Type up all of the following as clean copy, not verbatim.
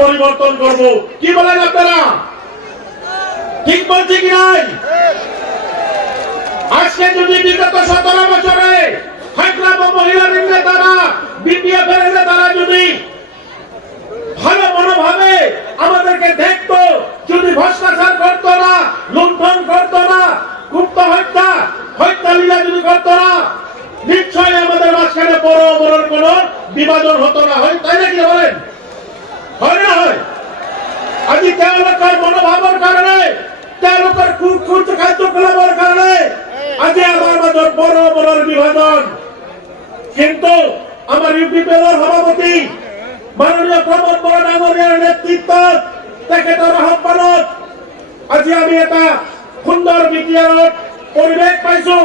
পরিবর্তন করব। কি বলেন আপনারা? ঠিক বলছি কি নাই? আজকে যদি বিগত 17 বছরে হাইগ্রাম মহিলা লীগ নেতারা, বিপিএফ এর নেতারা যদি ভালো মনোভাবে আমাদেরকে দেখতো, যদি ভ্রষ্টাচার করতো না, লুণ্ঠন করতো না, গুপ্ত হত্যা লীলা যদি করতো না, নিশ্চয়ই আমাদের মাঝখানে বড় বড় কোন বিভাজন হতো না। হয় তাই নাকি বলেন? হয় না? হয়। আজি তেওঁলোকৰ মনোভাৱৰ কাৰণে, তেওঁলোকৰ কুট কাৰ্যকলাপৰ কাৰণে আজি আমাৰ মাজত বড় বড় বিভাজন। কিন্তু আমাৰ ইউপিপিএলৰ সভাপতি মাননীয় প্ৰমোদ বড়ো ডাঙৰীয়াৰ নেতৃত্বত, তেখেতৰ আহ্বানত আজি আমি এটা সুন্দৰ বিটিআৰত পৰিৱেশ পাইছো,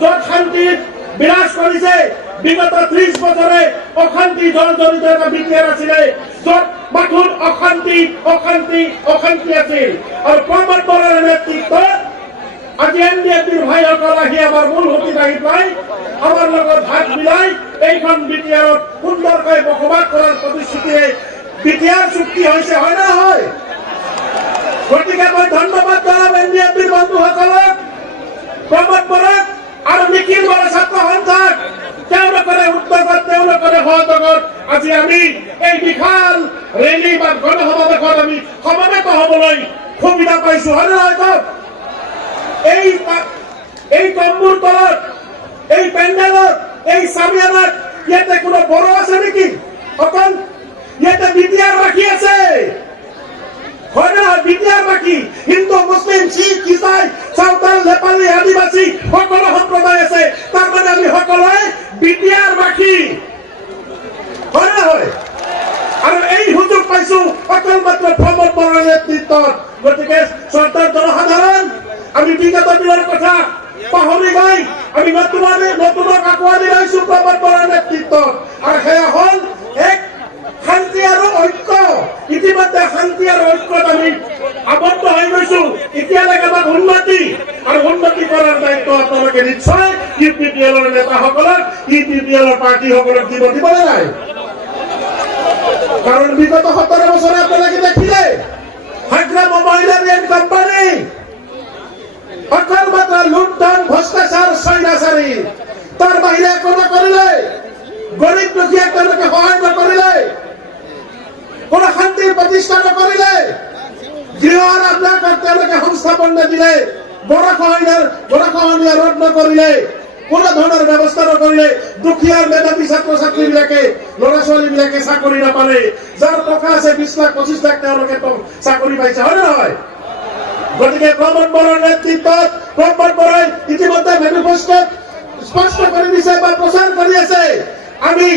য'ত শান্তিত বিৰাজ কৰিছে। বিগত 30 বছৰে অশান্তি জড়িত এটা বিটিআৰ আছিলে, য'ত মাথোন অশান্তি আছিল। আৰু প্ৰমোদ বড়োৰ নেতৃত্বত আজি এনডিএফবিৰ ভাইসকল আহি আমাৰ মূল সুঁতিত আহি পাই আমাৰ লগত হাত মিলাই এইখন বিটিআৰত সুন্দৰকৈ বসবাস কৰাৰ প্ৰতিশ্ৰুতিৰে বিটিআৰ চুক্তি হৈছে। হয় নে নহয়? গতিকে মই ধন্যবাদ জনাম এনডিএফবিৰ বন্ধুসকলক, প্ৰমোদ বড়োক আৰু নিখিল বড়ো ছাত্ৰ সন্থাক, তেওঁলোকৰে উদ্যোগত, তেওঁলোকৰে সহযোগত আজি আমি এই বিশাল ৰেলী বা গণসমাৱেশত আমি সমবেত হবলৈ সুবিধা পাইছো। হয় নে নহয়? এই তম্বুৰ তলত, এই পেণ্ডেলত, এই চামিয়ানাত ইয়াতে কোনো বড়ো আছে নেকি? অকল ইয়াতে বিটিআৰ বাকী আছে। হয় না? বিটিআৰ বাকী। হিন্দু, মুছলিম, শিখ, ইছাই, চাওতাল, নেপালী, আদিবাসী সকলো সম্প্ৰদায় আছে। তাৰমানে আমি সকলোৱে বিটিআৰ বাকী। হয় না? হয়। আৰু এই সুযোগ পাইছো অকল মাত্ৰ প্ৰমোদ বড়োৰ নেতৃত্বত। গতিকে শ্ৰদ্ধাৰ জনসাধাৰণ, আমি বিগত দিনৰ কথা পাহৰি গৈ আমি নতুনক আঁকোৱালি লৈছো প্ৰমোদ বড়োৰ নেতৃত্বত। আৰু সেয়া হ'ল এক শান্তি আৰু ঐক্য। ইতিমধ্যে শান্তি আৰু ঐক্যত আমি আবদ্ধ হৈ গৈছো। এতিয়ালৈকে আমাক উন্নতি আৰু উন্নতি কৰাৰ দায়িত্ব আপোনালোকে নিশ্চয় ইউপিপিএলৰ নেতাসকলক, ইউপিপিএলৰ পাৰ্টীসকলক দিবনে নাই? কাৰণ বিগত 17 বছৰে আপোনালোকে দেখিলে হাইগ্ৰাম মহিলা লীগ কোম্পানী অকল মাত্ৰ লুণ্ঠন, ভ্ৰষ্টাচাৰ, স্বৈৰাচাৰী, তাৰ বাহিৰে একো নকৰিলে। গৰীব দুখীয়াক তেওঁলোকে সহায় নকৰিলে, কোনো শান্তিৰ প্ৰতিষ্ঠা নকৰিলে, গৃহ আৰু আপোনালোকক তেওঁলোকে সংস্থাপন নিদিলে, গৰাখহনীয়া ৰোধ নকৰিলে, কোনো ধৰণৰ ব্যৱস্থা নকৰিলে। দুখীয়াৰ মেধাৱী ছাত্ৰ ছাত্ৰীবিলাকে, ল'ৰা ছোৱালীবিলাকে চাকৰি নাপালে। যাৰ টকা আছে 20 লাখ 25 লাখ তেওঁলোকে চাকৰি পাইছে। হয় নে নহয়? গতিকে প্ৰমোদ বড়োৰ নেতৃত্বত প্ৰমোদ বড়োই ইতিমধ্যে মেনিফেষ্টোত স্পষ্ট কৰি দিছে বা প্ৰচাৰ কৰি আছে, আমি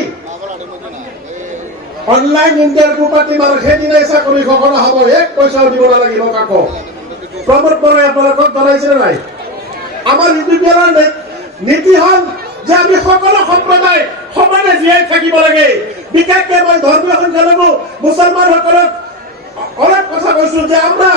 অনলাইন ইণ্টাৰভিউ পাতিম আৰু সেইদিনাই চাকৰি ঘোষণা হ'ব, 1 পইচাও দিব নালাগিব কাকো। প্ৰমোদ বড়োই আপোনালোকক জনাইছে নাই? আমাৰ ইউপিপিএলৰ নীতি হ'ল যে আমি সকলো সম্প্ৰদায় সমানে জীয়াই থাকিব লাগে। বিশেষকে মই ধৰ্মীয় সংখ্যালঘু মুছলমানসকলক অনেক কথা কৈছো যে আমরা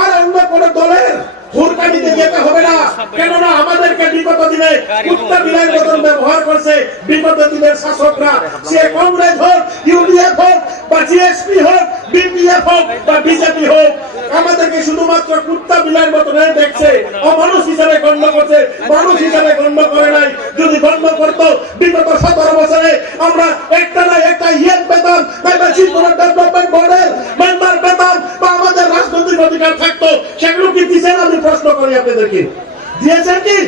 আর অন্য কোন দলের হুরকানিতে যেতে হবে না। কেননা আমাদেরকে বিগত দিনে কুত্তা বিলাই মতন ব্যবহার করছে বিগত দিনের শাসকরা। সে কংগ্রেস হোক, ইউডিএফ হোক বা জিএসপি হোক, বিপিএফ হোক বা বিজেপি হোক, আমাদেরকে শুধুমাত্র কুত্তা বিলাই মতন দেখছে, অমানুষ হিসাবে গণ্য করছে, মানুষ হিসাবে গণ্য করে নাই। যদি গণ্য করতো বিগত 17 বছরে আমরা একটা না একটা ইয়েট পেতাম, ডেভেলপমেন্ট বোর্ডের মেম্বার পেতাম বা আমাদের রাজনৈতিক অধিকার থাকতো। সেগুলো কি দিয়েছেন? আমি প্রশ্ন করি আপনাদেরকে, দিয়েছেন কি?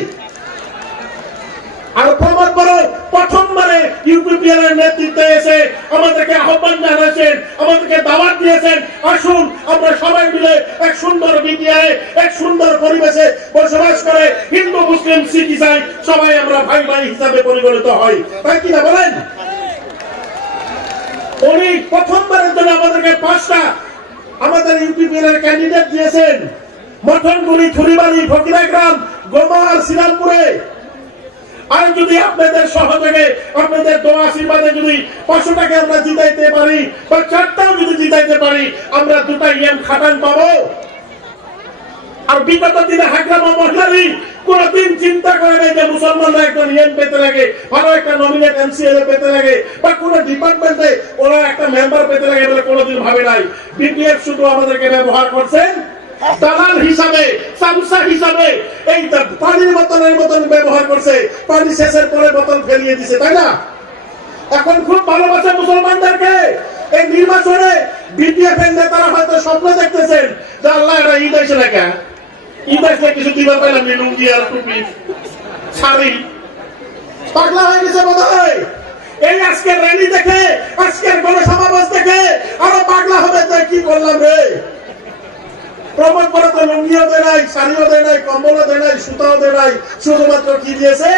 আর প্রমোদ বড়ো প্রথমবারে ইউপিপিএল এর নেতৃত্বে এসে আমাদেরকে আহ্বান জানিয়েছেন, আমাদেরকে দাওয়াত দিয়েছেন, আসুন আমরা সবাই মিলে এক সুন্দর বিটিআই, এক সুন্দর পরিবেশে বসবাস করে হিন্দু, মুসলিম, শিখ, ইসাই সবাই আমরা ভাই ভাই হিসাবে পরিগণিত হই। তাই কিনা বলেন? উনি প্রথমবারের জন্য আমাদেরকে 5টা আমাদের ইউপিপিএল এর ক্যান্ডিডেট দিয়েছেন, মঠনগুড়ি, থুরিবাড়ি, ফকিরাগ্রাম, গোমা আর শ্রীরামপুরে। আর যদি আপনাদের সহযোগে, আপনাদের দোয়া আশীর্বাদে যদি 500টাকে আমরা জিতাইতে পারি বা 4টাও যদি জিতাইতে পারি, আমরা 2টা ইএম খাটান পাবো। আর বিগত দিনে হাইগ্রাম মহিলা লীগ কোনদিন চিন্তা করে নাই যে মুসলমানরা একটা নিয়ম পেতে লাগে, ভালো একটা নমিনেট এমসিএলএ পেতে লাগে, বা কোন ডিপার্টমেন্টে ওরা একটা মেম্বার পেতে লাগে বলে কোনদিন ভাবে নাই। বিপিএফ শুধু আমাদেরকে ব্যবহার করছেন দালাল হিসাবে, সামসা হিসাবে, এই পানির মতন ব্যবহার করছে। পানি শেষের পরে বোতল ফেলিয়ে দিছে, তাই না? এখন খুব ভালোবাসে মুসলমানদেরকে। এই নির্বাচনে বিপিএফ এর নেতারা হয়তো স্বপ্ন দেখতেছেন যে আল্লাহ এটা ঈদ আসে না, কেন ঈদ আসলে কিছু দিবার পাইলাম নি, লুঙ্গি আর টুপি শাড়ি, পাগলা হয়ে গেছে বোধ হয়। এই আজকের র্যালি দেখে, আজকের গণসমাবেশ দেখে আরো পাগলা হবে যে কি করলাম রে। প্রমাণ করে তো লুঙ্গিও দেয় নাই, শাড়িও দেয় নাই, কম্বলও দেয় নাই, সুতাও দেয় নাই, শুধুমাত্র কি দিয়েছে?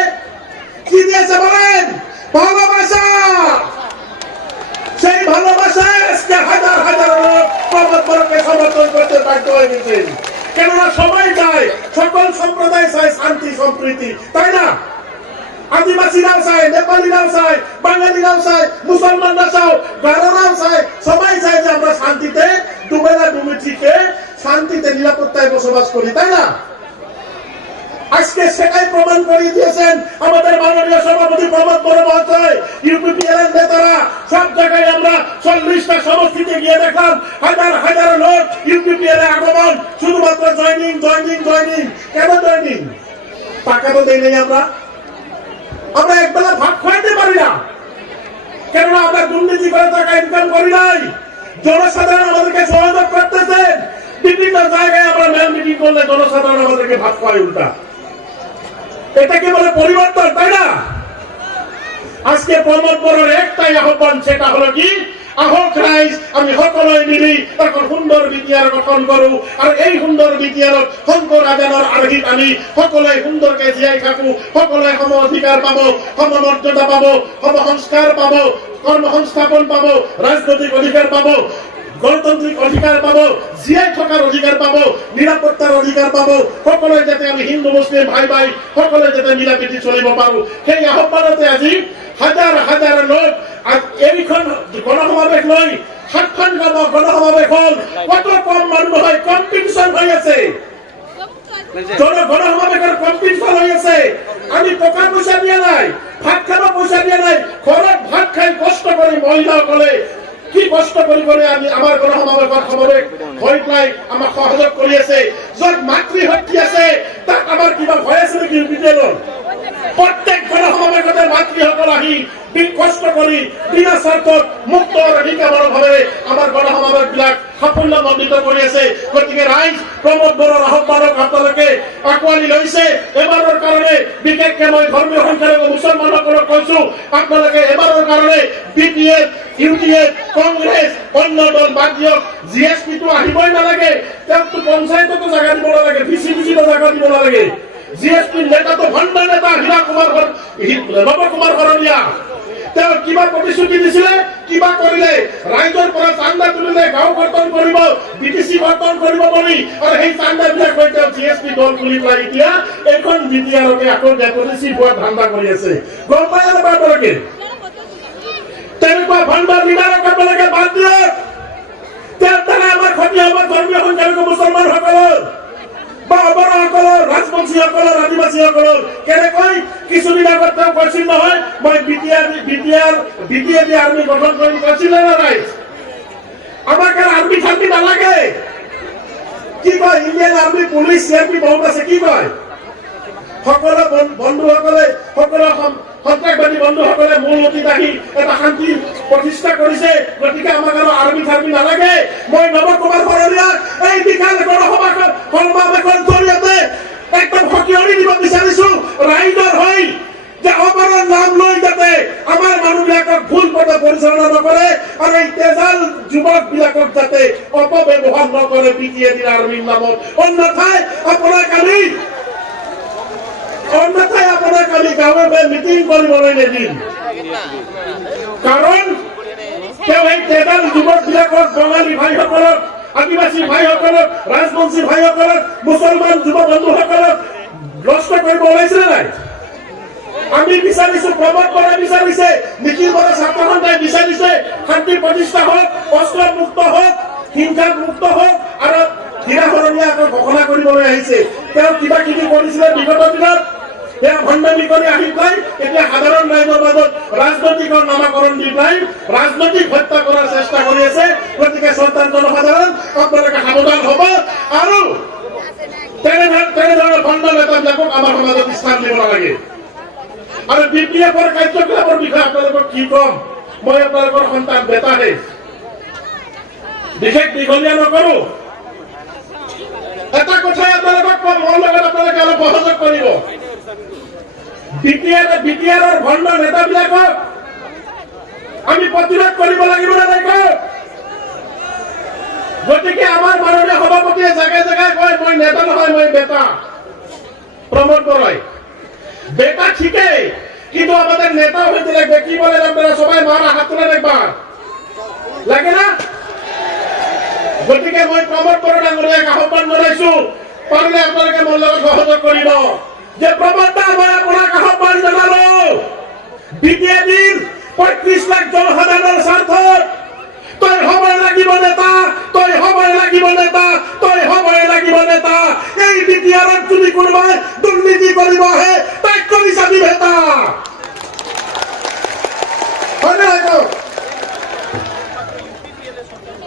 কি দিয়েছে বলেন? ভালোবাসা। সেই ভালোবাসায় আজকে হাজার হাজার লোক প্রমাণকে সমর্থন করতে বাধ্য হয়ে গেছেন। কেননা সবাই চায়, সকল সম্প্রদায় চায় শান্তি সম্প্রীতি, তাই না? আদিবাসীরাও চায়, নেপালিরাও চায়, বাঙালিরাও চায়, মুসলমানরা চায়, গারোরাও চায়, সবাই চায় যে আমরা শান্তিতে দুবেলা দুমুঠিকে শান্তিতে নিরাপত্তায় বসবাস করি, তাই না? আজকে সেটাই প্রমাণ করে দিয়েছেন আমাদের মাননীয় সভাপতি প্রমোদ বড় মহাশয়। ইউপিপিএল এর নেতারা সব জায়গায়, আমরা 40টা সমষ্টিতে গিয়ে দেখলাম হাজার হাজার লোক ইউপিপিএল এর আগমন, শুধুমাত্র জয়নিং জয়নিং জয়নিং। কেন জয়নিং? টাকা তো দেই নাই আমরা একবেলা ভাত খাইতে পারি না, কেননা আমরা দুর্নীতি করে টাকা ইনকাম করি নাই। জনসাধারণ আমাদেরকে সহযোগ করতেছেন। বিভিন্ন জায়গায় আমরা মেল মিটিং করলে জনসাধারণ আমাদেরকে ভাত খাওয়ায় উল্টা। এটাকে বলে পরিবর্তন, তাই না? আজকে প্রমোদ বড়র একটাই আহ্বান, সেটা হলো কি? আহক রাইজ আমি সকলে মিলি এখন সুন্দর বিদ্যার গঠন করু, আর এই সুন্দর বিদ্যার শংকৰ ৰাজানৰ আৰ্হিত আমি সকলে সুন্দৰকে জীয়াই থাকো, সকলে সম অধিকাৰ পাব, সম মৰ্যাদা পাব, সম সংস্কাৰ পাব, কৰ্ম সংস্থাপন পাব, ৰাজনৈতিক অধিকাৰ পাব, গণতান্ত্রিক অধিকার পাবো, জীয়াই থাকার অধিকার পাবো, নিরাপত্তার অধিকার পাবো, সকলে যাতে আমি হিন্দু মুসলিম ভাই ভাই সকলে যাতে মিলাপ্ৰীতি চলিব পাৰো, সেই আহ্বানতে আজি হাজার হাজার লোক এইখন গণসমাবেশ লৈ 7খন গণসমাবেশ হল। কত কম মানুহ হয়, কম্পিটিশন হৈ আছে, গণসমাবেশৰ কম্পিটিশন হৈ আছে। আমি টকা পইচা দিয়া নাই, ভাত খাব পইচা দিয়া নাই, ঘৰত ভাত খাই কষ্ট কৰি মহিলাসকলে কি কষ্ট কৰি আমি আমাৰ গণসমাবেশ হৈ পেলাই আমাক সহযোগ কৰি আছে। য'ত মাতৃশক্তি আছে তাত আমাৰ কিবা ভয় আছে নেকি? বিদ্যালয় প্ৰত্যেক গণসমাবেশতে মাতৃসকল আহি কষ্ট কৰি বিনা স্বাৰ্থত মুক্ত অধিকাৰৰ ভাৱে আমাৰ গণসমাবেশ বিলাক সাফল্যমণ্ডিত কৰি আছে। গতিকে ৰাইজ প্ৰমোদ বড়োৰ আহ্বানক আপোনালোকে আঁকোৱালি লৈছে। এবাৰৰ কাৰণে বিশেষকে মই ধৰ্মীয় সংখ্যালঘু মুছলমানসকলক কৈছো, আপোনালোকে এবাৰৰ কাৰণে বিপিএফ, ইউপিএফ, কংগ্ৰেছ, অন্য দল বাদ দিয়ক। জিএছপিটো আহিবই নালাগে, তেওঁকতো পঞ্চায়ততো জাগা দিব নালাগে, ভিচিটো জাগা দিব নালাগে। জিএছপিৰ নেতাটো ভণ্ড নেতা নৱকুমাৰ শৰণীয়া, তেওঁ কিবা প্ৰতিশ্ৰুতি দিছিলে, কিবা কৰিলে, ৰাইজৰ পৰা চান্দা তুলিলে, গাঁও গঠন কৰিব, বিটিচি গঠন কৰিব বুলি, আৰু সেই চান্দাবিলাক হৈ তেওঁ জিএছপি দল খুলি পেলাই এতিয়া এইখন বিটিআৰকে আকৌ ডেপুটেচি হোৱাৰ ধান্দা কৰি আছে। গম পাই আৰু আপোনালোকে তেনেকুৱা ভণ্ডৰ লিডাৰক আপোনালোকে বাদ দিয়ক। তেওঁৰ দ্বাৰা আমাৰ ক্ষতি হ'ব ধৰ্মীয় সংখ্যালঘু মুছলমানসকলৰ বা অবৰাসকলৰ, ৰাজবংশীসকলৰ, আদিবাসীসকলৰ। কেনেকৈ কিছুদিন আগত তেওঁ কৈছিল নহয়, মই বিটিএ আৰ্মি গঠন কৰিম কৈছিলে না নাই? আমাক আৰ্মি থাৰ্মি নালাগে। কি কয় ইণ্ডিয়ান আৰ্মি, পুলিচ, চিআৰপি বহুত আছে, কি কয়? সকলো বন্ধুসকলে, সকলো সন্ত্ৰাসবাদী বন্ধুসকলে মূল অতীত আহি এটা শান্তি প্ৰতিষ্ঠা কৰিছে। গতিকে আমাক আৰু আৰ্মি থাৰ্মি নালাগে। মই নৱকুমাৰ শৰণীয়াক এই বিশাল গণসমাবেশৰ জৰিয়তে একদম সকিয়নি দিব বিচাৰিছো ৰাইজৰ হৈ, যে অমৰৰ নাম লৈ যাতে আমাৰ মানুহবিলাকক ভুল পথে পৰিচালনা নকৰে, আৰু এই তেজাল যুৱক বিলাকক যাতে অপব্যৱহাৰ নকৰে বিটিএডি আৰ্মিৰ নামত। অন্যথায় আপোনাক আমি গাঁৱে মিটিং কৰিবলৈ নিদিম। কাৰণ তেওঁ এই তেজাল যুৱক বিলাকক, বঙালী ভাইসকলক, আদিবাসী ভাইসকলক, ৰাজবংশী ভাইসকলক, মুছলমান যুৱ বন্ধুসকলক নষ্ট কৰিব ওলাইছিলে নাই? আমি বিচাৰিছো, প্ৰমোদ বড়োৱে বিচাৰিছে, নিখিল বড়ো ছাত্ৰ সন্থাই বিচাৰিছে শান্তি প্ৰতিষ্ঠা হওক, অস্ত্ৰ মুক্ত হওক, হিংসা মুক্ত হওক, আৰু হীৰা শৰণীয়া আকৌ ঘোষণা কৰি কৰিবলৈ আহিছে তেওঁ কিবা কিবি কৰিছিলে বিগত দিনত তেওঁ ভণ্ডামি কৰি আহি পাই এতিয়া সাধাৰণ ৰাইজৰ মাজত ৰাজনৈতিক নামাকৰণ দি পাই ৰাজনৈতিক হত্যা কৰাৰ চেষ্টা কৰি আছে গতিকে সন্তান জনসাধাৰণ আপোনালোকে সাৱধান হ'ব আৰু তেনেধৰণৰ ভণ্ড নেতাবিলাকক আমাৰ সমাজত স্থান দিব নালাগে আৰু বিপিএফৰ কাৰ্যকলাপৰ বিষয়ে আপোনালোকক কি কম মই আপোনালোকৰ সন্তান বেটাহে বিশেষ দীঘলীয়া নকৰো এটা কথাই আপোনালোকক কম মোৰ লগত আপোনালোকে অলপ সহযোগ কৰিব বিপিআৰৰ ভণ্ড নেতাবিলাকক আমি প্ৰতিৰোধ কৰিব লাগিব নে নাই গতিকে আমাৰ মাননীয় সভাপতিয়ে জাগায় জাগায় কয় মই নেতা নহয় মই বেটা প্রমোদ বড়াই বেটা ঠিকই কিন্তু আমাদের নেতা হইতে লাগবে কি বলেন আপনারা সবাই মারা হাত তুলে একবার লাগে না গতিকে মই প্রমোদ বড় ডাঙৰীয়াক আহ্বান জনাইছো পারলে আপোনালোকে মোৰ লগত সহযোগ কৰিব যে প্রমোদ দা মই আপোনাক আহ্বান জনালো বিটিআইৰ 35 লাখ জনসাধাৰণৰ স্বাৰ্থত তই হবই লাগিব নেতা তই হবই লাগিব নেতা তই হবই লাগিব নেতা এই বিটিআৰত যদি কোনোবাই দুৰ্নীতি কৰিব আহে তাক কৰি চাবি নেতা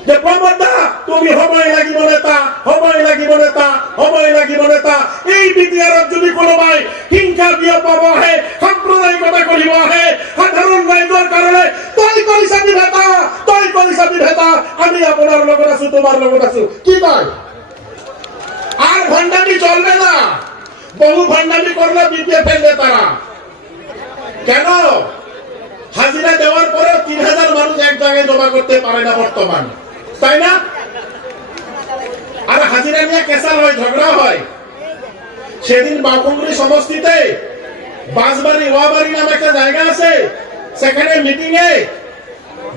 যে প্ৰমোদা তুমি হবই লাগিব নেতা হবই লাগিব নেতা হবই লাগিব নেতা এই বিটিআৰত যদি কোনোবাই হিংসা বিয়পাব আহে সাম্প্ৰদায়িকতা কৰিব আহে সাধাৰণ ৰাইজৰ কাৰণে তই কৰি চাবি নেতা তই কৰি চাবি নেতা আমি আপোনাৰ লগত আছো তোমাৰ লগত আছো কি কয় আর ভণ্ডামি চলবে না বহু ভণ্ডামি করলে বিপিএফ নেতারা কেন হাজিরা দেওয়ার পরে 3000 মানুষ এক জায়গায় জমা করতে পারে না বর্তমান তাই না আর হাজিরা নিয়ে কেসাল হয় ঝগড়া হয় সেদিন বাউকুঙ্গুরি সমষ্টিতে বাসবাড়ি ওয়াবাড়ি নামে একটা জায়গা আছে সেখানে মিটিং এ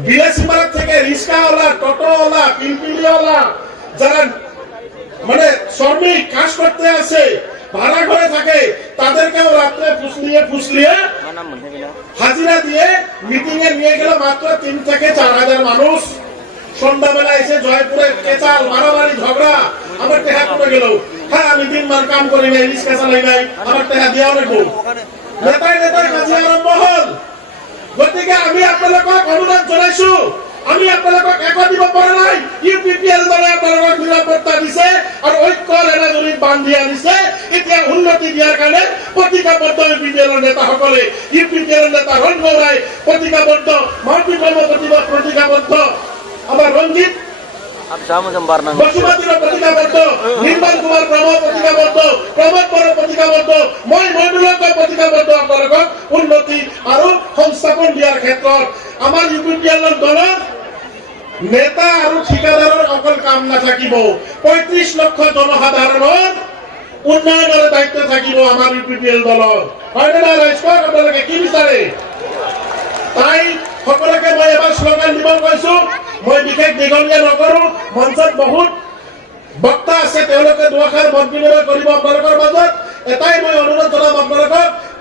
বিলাসীপাড়া থেকে রিক্সাওয়ালা টোটোওয়ালা পিলপিলিওয়ালা যারা মানে শ্রমিক কাজ করতে আসে ভাড়া ঘরে থাকে তাদেরকেও রাত্রে ফুসলিয়ে হাজিরা দিয়ে মিটিং এ নিয়ে গেল মাত্র 3 থেকে 4000 মানুষ সন্ধ্যাবেলা এসে জয়পুরে কেচাল মারামারি ঝগড়া আমার টেহা করে গেল হ্যাঁ আমি দিনমান কাম করি নাই রিক্সা চালাই নাই আমার টেহা দিয়াও নেব নেতাই কাজে আরম্ভ হল গতিকে আমি আপনালোকক অনুরোধ জনাইছো আমি আপোনালোকক একো দিব পৰা নাই ইউপিপিএল দলে আপোনালোকক নিৰাপত্তা দিছে আৰু ঐক্যৰ এনাজৰিত বান্ধি আনিছে এতিয়া উন্নতি দিয়াৰ কাৰণে প্ৰতিজ্ঞাবদ্ধ ইউপিপিএলৰ নেতাসকলে ইউপিপিএলৰ নেতা ৰঞ্জনাই প্ৰতিজ্ঞাবদ্ধ মাউন্টি প্ৰতিজ্ঞাবদ্ধ আমাৰ ৰঞ্জিত বসুমতীৰ প্ৰতিজ্ঞাবদ্ধ নিৰ্মল কুমাৰ ব্ৰহ্ম প্ৰতিজ্ঞাবদ্ধ প্ৰমোদ বড় প্ৰতিজ্ঞাবদ্ধ মই মণ্ডলক প্ৰতিজ্ঞাবদ্ধ আপোনালোকক উন্নতি আৰু সংস্থাপন দিয়াৰ ক্ষেত্ৰত আমাৰ ইউপিপিএলৰ দলৰ নেতা আৰু ঠিকাদাৰৰ অকল কাম নাথাকিব 35 লক্ষ জনসাধাৰণৰ উন্নয়নৰ দায়িত্ব থাকিব আমাৰ ইউপিপিএল দলৰ হয়নে না ৰাইজক আপোনালোকে কি বিচাৰে তাই সকলোকে মই এবাৰ শ্লোগান দিব কৈছো মই বিশেষ দীঘলীয়া নকৰো মঞ্চত বহুত বক্তা আছে তেওঁলোকে দুআষাৰ মত বিনিময় কৰিব আপোনালোকৰ মাজত এটাই মই অনুৰোধ জনাম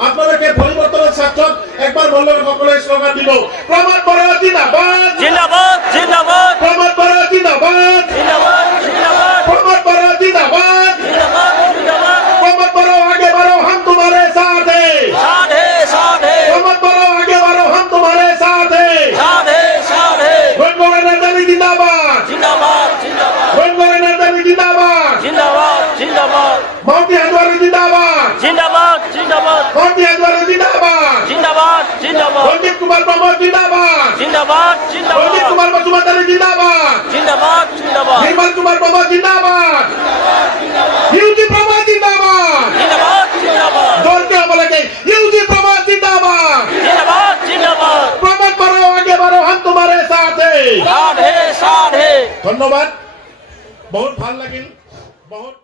আপোনালোকে পৰিৱৰ্তনৰ স্বাৰ্থত একবাৰ মোৰ লগত সকলোৱে শ্লোগান দিব প্ৰমোদ বড় জিন্দাবাদ जिंदाबाद जिंदाबाद प्रमोद बड़ो जिंदाबाद जिंदाबाद जिंदाबाद प्रमोद बड़ो जिंदाबाद जिंदाबाद जिंदाबाद प्रमोद बड़ो आगे बढ़ो हम तुम्हारे साथ हैं साथ है प्रमोद बड़ो आगे बढ़ो हम तुम्हारे साथ हैं साथ है रंगोरे नंदनी जिंदाबाद जिंदाबाद जिंदाबाद रंगोरे नंदनी जिंदाबाद जिंदाबाद जिंदाबाद माउंटी हजवारी जिंदाबाद जिंदाबाद जिंदाबाद माउंटी हजवारी जिंदाबाद जिंदाबाद जिंदाबाद रंजीत कुमार प्रमोद जिंदाबाद जिंदाबाद रंजीत जिंदाबाद कुमार बसुमतारी जिंदाबाद जिंदाबाद जिंदाबाद निर्मल कुमार प्रमोद जिंदाबाद यूजी प्रमोद जिंदाबाद जिंदाबाद जिंदाबाद जोर के बोले के यूजी प्रमोद जिंदाबाद जिंदाबाद जिंदाबाद प्रमोद बढ़ो आगे बढ़ो हम तुम्हारे साथ हैं साथ है धन्यवाद बहुत ভাল লাগিল बहुत